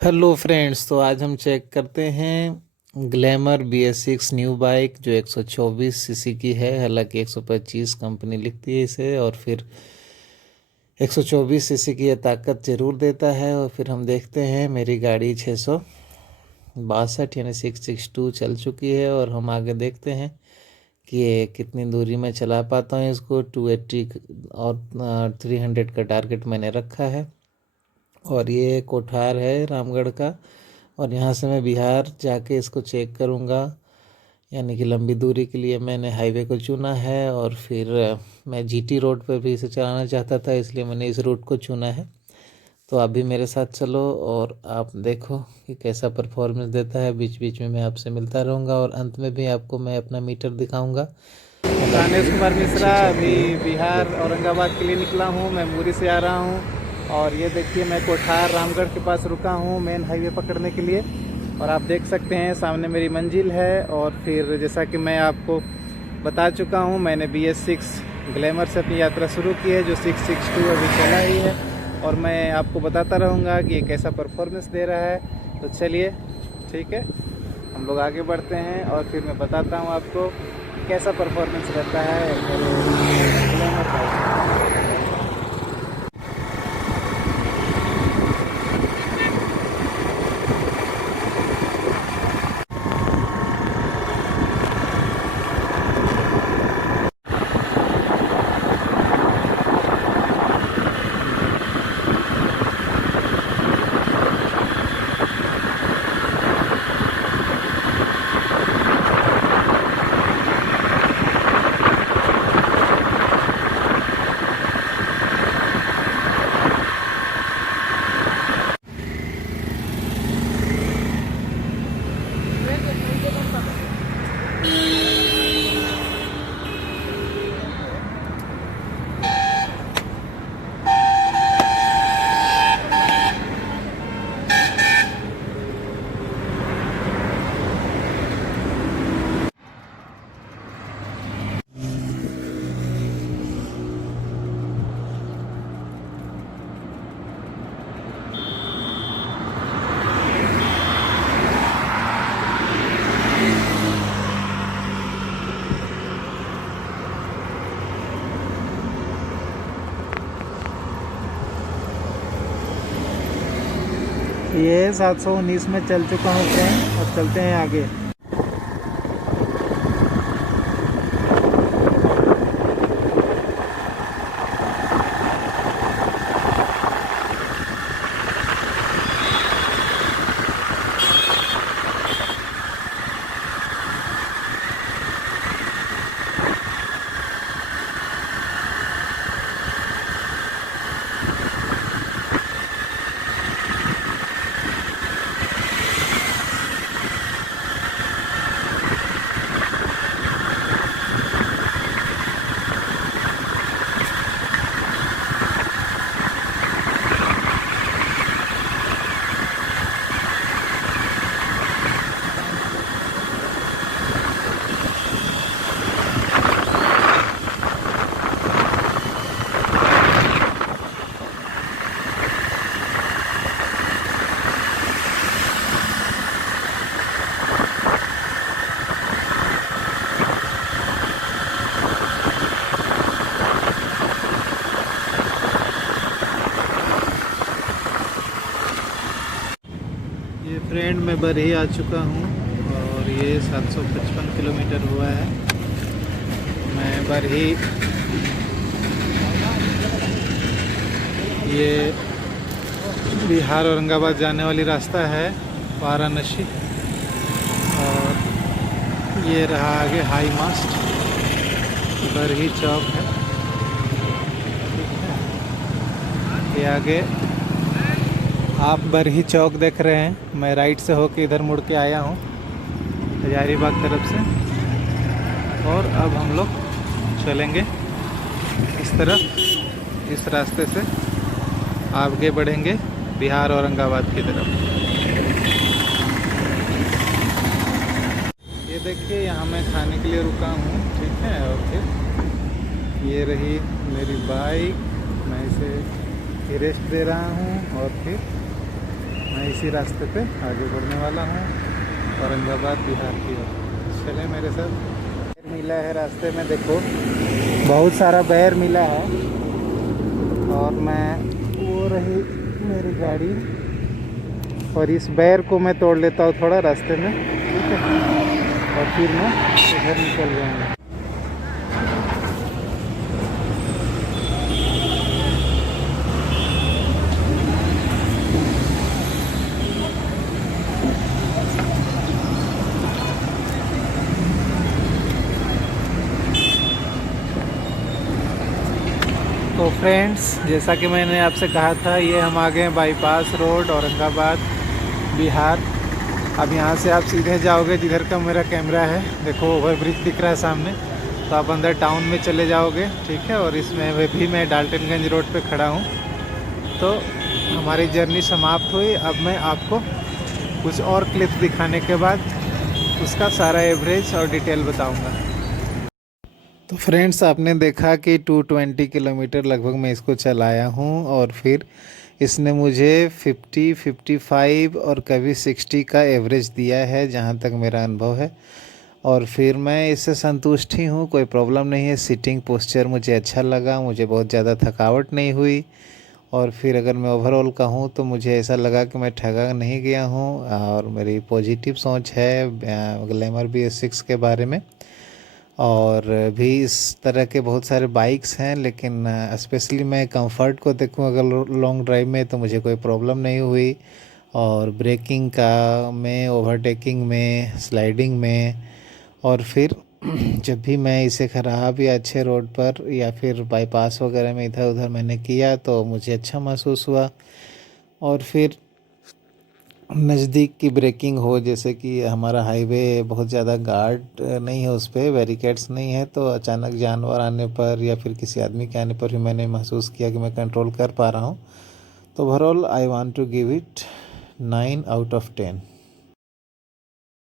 Hello friends, तो आज हम चेक करते हैं ग्लैमर BS6 न्यू बाइक जो 124 सीसी की है। हालांकि 125 कंपनी लिखती है इसे, और फिर 124 सीसी की ये ताकत ज़रूर देता है। और फिर हम देखते हैं, मेरी गाड़ी 662 यानी 662 चल चुकी है। और हम आगे देखते हैं कि ये कितनी दूरी में चला पाता हूँ इसको। 280 और 300 का टारगेट मैंने रखा है। और ये कोठार है रामगढ़ का, और यहाँ से मैं बिहार जाके इसको चेक करूँगा। यानी कि लंबी दूरी के लिए मैंने हाईवे को चुना है। और फिर मैं GT रोड पर भी इसे चलाना चाहता था, इसलिए मैंने इस रूट को चुना है। तो आप भी मेरे साथ चलो और आप देखो कि कैसा परफॉर्मेंस देता है। बीच बीच में मैं आपसे मिलता रहूँगा, और अंत में भी आपको मैं अपना मीटर दिखाऊँगा। दानेश कुमार मिश्रा अच्छी चल अभी रही है, बिहार देखते हैं। औरंगाबाद के लिए निकला हूँ। मैं मुरी से आ रहा हूँ और ये देखिए मैं कोठार रामगढ़ के पास रुका हूँ मेन हाईवे पकड़ने के लिए। और आप देख सकते हैं सामने मेरी मंजिल है। और फिर जैसा कि मैं आपको बता चुका हूँ, मैंने BS6 ग्लैमर से अपनी यात्रा शुरू की है, जो 662 अभी चला ही है। और मैं आपको बताता रहूँगा कि ये कैसा परफॉर्मेंस दे रहा है। तो चलिए, ठीक है, हम लोग आगे बढ़ते हैं और फिर मैं बताता हूँ आपको कैसा परफॉर्मेंस रहता है मेरे ग्लैमर बाइक। ये 719 में चल चुका हूँ फ्रेंड। अब चलते हैं आगे। ये फ्रेंड मैं बरही आ चुका हूँ और ये 755 किलोमीटर हुआ है। मैं बरही, ये बिहार औरंगाबाद जाने वाली रास्ता है, वाराणसी। और ये रहा आगे हाई मास्ट, बरही चौक है, ठीक है। ये आगे आप बरही चौक देख रहे हैं। मैं राइट से होके इधर मुड़ के आया हूँ हजारीबाग तरफ से। और अब हम लोग चलेंगे इस तरफ, इस रास्ते से आगे बढ़ेंगे बिहार औरंगाबाद की तरफ। ये देखिए यहाँ मैं खाने के लिए रुका हूँ, ठीक है। और फिर ये रही मेरी बाइक, मैं इसे रेस्ट दे रहा हूँ और फिर मैं इसी रास्ते पे आगे बढ़ने वाला हूँ औरंगाबाद बिहार की ओर। चले मेरे साथ। बैर मिला है रास्ते में, देखो बहुत सारा बैर मिला है और मैं वो रही मेरी गाड़ी और इस बैर को मैं तोड़ लेता हूँ थोड़ा रास्ते में, ठीक है, और फिर मैं इधर निकल जाऊँगा। तो फ्रेंड्स, जैसा कि मैंने आपसे कहा था, ये हम आ गए हैं बाईपास रोड औरंगाबाद बिहार। अब यहाँ से आप सीधे जाओगे जिधर का मेरा कैमरा है, देखो ओवरब्रिज दिख रहा है सामने, तो आप अंदर टाउन में चले जाओगे, ठीक है। और इसमें भी मैं डाल्टनगंज रोड पे खड़ा हूँ। तो हमारी जर्नी समाप्त हुई। अब मैं आपको कुछ और क्लिप दिखाने के बाद उसका सारा एवरेज और डिटेल बताऊँगा। तो फ्रेंड्स, आपने देखा कि 220 किलोमीटर लगभग मैं इसको चलाया हूँ और फिर इसने मुझे 50, 55 और कभी 60 का एवरेज दिया है, जहाँ तक मेरा अनुभव है। और फिर मैं इससे संतुष्ट ही हूँ, कोई प्रॉब्लम नहीं है। सीटिंग पोस्चर मुझे अच्छा लगा, मुझे बहुत ज़्यादा थकावट नहीं हुई। और फिर अगर मैं ओवरऑल कहूँ तो मुझे ऐसा लगा कि मैं ठगा नहीं गया हूँ और मेरी पॉजिटिव सोच है ग्लैमर BS6 के बारे में। और भी इस तरह के बहुत सारे बाइक्स हैं, लेकिन स्पेशली मैं कंफर्ट को देखूं अगर लॉन्ग ड्राइव में, तो मुझे कोई प्रॉब्लम नहीं हुई। और ब्रेकिंग का में, ओवरटेकिंग में, स्लाइडिंग में, और फिर जब भी मैं इसे ख़राब या अच्छे रोड पर या फिर बाईपास वगैरह में इधर उधर मैंने किया तो मुझे अच्छा महसूस हुआ। और फिर नज़दीक की ब्रेकिंग हो, जैसे कि हमारा हाईवे बहुत ज़्यादा गार्ड नहीं है, उस पर बैरिकेड्स नहीं है, तो अचानक जानवर आने पर या फिर किसी आदमी के आने पर भी मैंने महसूस किया कि मैं कंट्रोल कर पा रहा हूँ। तो overall I want to give it 9 out of 10।